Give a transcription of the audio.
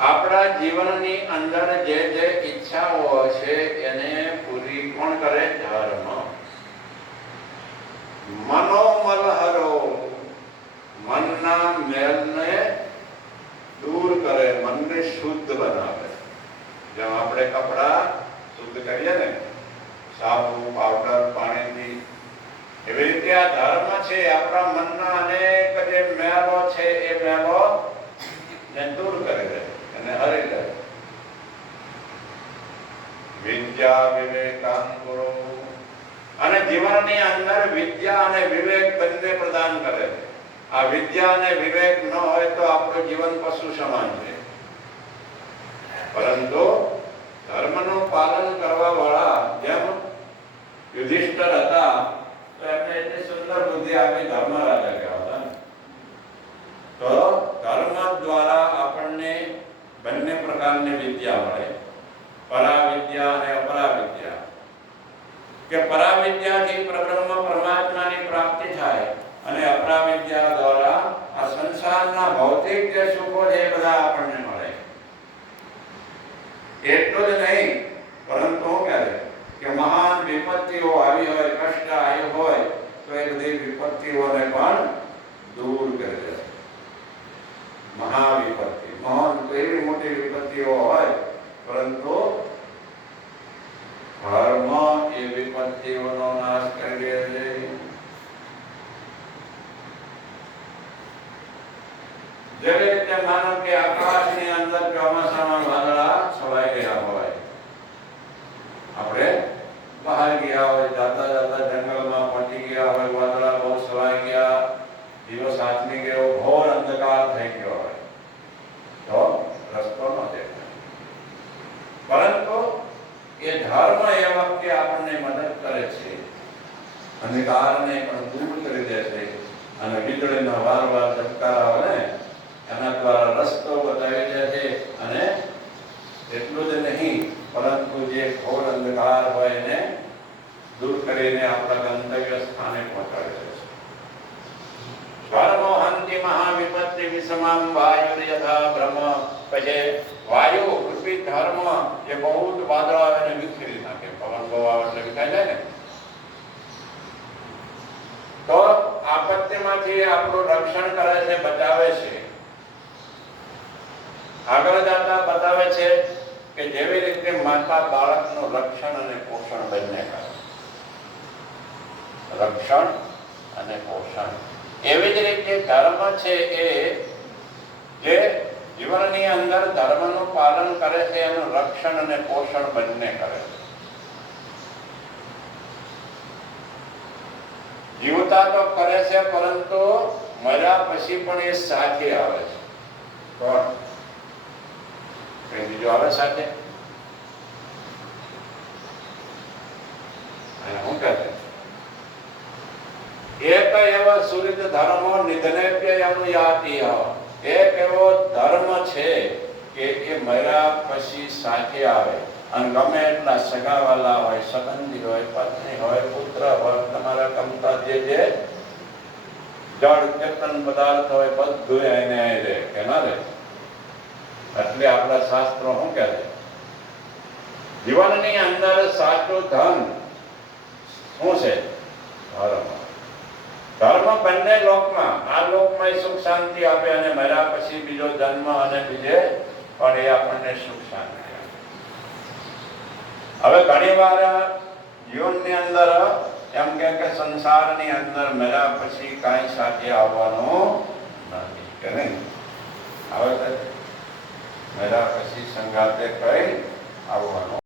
આપણા જીવનની અંદર જે જે ઈચ્છાઓ છે એને પૂરી કોણ કરે? ધર્મ. મનોમલહરો, મનના મેલને દૂર કરે, મનને શુદ્ધ બનાવે. જેમ આપણે કપડા શુદ્ધ કરીએ ને સાબુ, પાવડર, પાણીથી, એવી રીતે આ ધર્મ છે આપણા મનના અનેક જે મેલો છે એ મેલો ને દૂર કરી દે અને હરી લે. વિદ્યા વિવેકાંકુરો, અને જીવનની અંદર વિદ્યા અને વિવેક બંને પ્રદાન કરે. આ વિદ્યા અને વિવેક ન હોય તો આપણું જીવન પશુ સમાન છે. પરંતુ ધર્મનું પાલન કરવા વાળા જેમ યુધિષ્ઠિર હતા, તો એમને એટલી સુંદર બુદ્ધિ આપી ધર્મ રાજા કહેવાતા. તો ધર્મ દ્વારા આપણને બંને પ્રકારની વિદ્યા મળે, પરાવિદ્યા અને અપરાવિદ્યા. કે પરાવિદ્યાથી પરબ્રહ્મ પરમાત્માની પ્રાપ્તિ થાય અને અપરાવિદ્યા દ્વારા આ સંસારના ભૌતિક જે સુખો છે એ બધા આપણને મળે. એટલું જ નહીં, પરંતુ શું કહે કે મહાન વિપત્તિઓ આવી હોય, કષ્ટ આવ્યું હોય, તો એ બધી વિપત્તિઓને પણ દૂર કરી દે. મહાવિપત્તિ, મહાન એવી મોટી વિપત્તિઓ હોય, પરંતુ ધર્મ એ વિપત્તિઓનો નાશ કરી દે છે. જેવી રીતે માનો કે આકાશની અંદર ચોમાસામાં વાદળા છવાઈ ગયા હોય, આપણે બહાર ગયા હોય, જાતા જાતા જંગલમાં પહોંચી ગયા હોય, વાદળા બહુ છવાઈ ગયા, દિવસ આથમી ગયો, ઘોર અંધકાર થઈ ગયો હોય, તો રસ્તો ન દેખાય. પરંતુ એ ધર્મ એ વખતે આપણને મદદ કરે છે, અંધકારને પણ દૂર કરી દે છે. અને વીજળીના વારંવાર ઝબકારા હોય ને એના દ્વારા રસ્તો બતાવી દે છે. અને એટલું જ નહીં, પરંતુ જે ઘોર અંધકાર હોય એને દૂર કરીને આપણા ગંતવ્ય સ્થાને પહોંચાડી દે છે. ધર્મો હંતિ મહાવિપત્તિ વિષમમ વાયુ યથા બ્રહ્મ. પછી વાયુ રૂપી ધર્મ એ બહુ વાદળો આવે ને વિખેરી નાખે. પવન બહુ આવે એટલે વિખાઈ જાય ને. તો આપત્તિમાંથી આપણું રક્ષણ કરે છે, બચાવે છે. આગળ જતા બતાવે છે કે જેવી રીતે માતા બાળકનું રક્ષણ અને પોષણ બંને કરે, રક્ષણ અને પોષણ, એવી જ રીતે ધર્મ છે એ જે જીવનની અંદર ધર્મનું પાલન કરે છે એનું રક્ષણ અને પોષણ બંને કરે છે. જીવતા તો કરે છે, પરંતુ મર્યા પછી પણ એ સાથે આવે છે. કોણ? કઈ બીજું આવે સાથે? શું કહે છે? એક એવો સુરિત ધર્મો નિધનેભ્ય અનુયાતિ. એક એવો ધર્મ છે કે એ મર્યા પછી સાથે આવે. અને ગમે એટલા સગાવાલા હોય, સંબંધી હોય, પત્ની હોય, પુત્ર હોય, તમારા ગમતા જે જે જળ ચેતન પદાર્થ હોય, બધું એને રહે કે ના રહે. એટલે આપણા શાસ્ત્રો શું કહે છે? જીવનની અંદર સાચું ધન શું છે? ધર્મ. ધર્મ બંને લોકમાં, આ લોકમાં સુખ શાંતિ આપે અને મર્યા પછી બીજો જન્મ અને બીજે પણ એ આપણને સુખ શાંતિ આપે. હવે ઘણી વાર જીવનની અંદર એમ કે સંસારની અંદર મર્યા પછી કાંઈ સાથે આવવાનું નથી, કે નહીં? હવે મર્યા પછી સંગાતે કઈ આવવાનું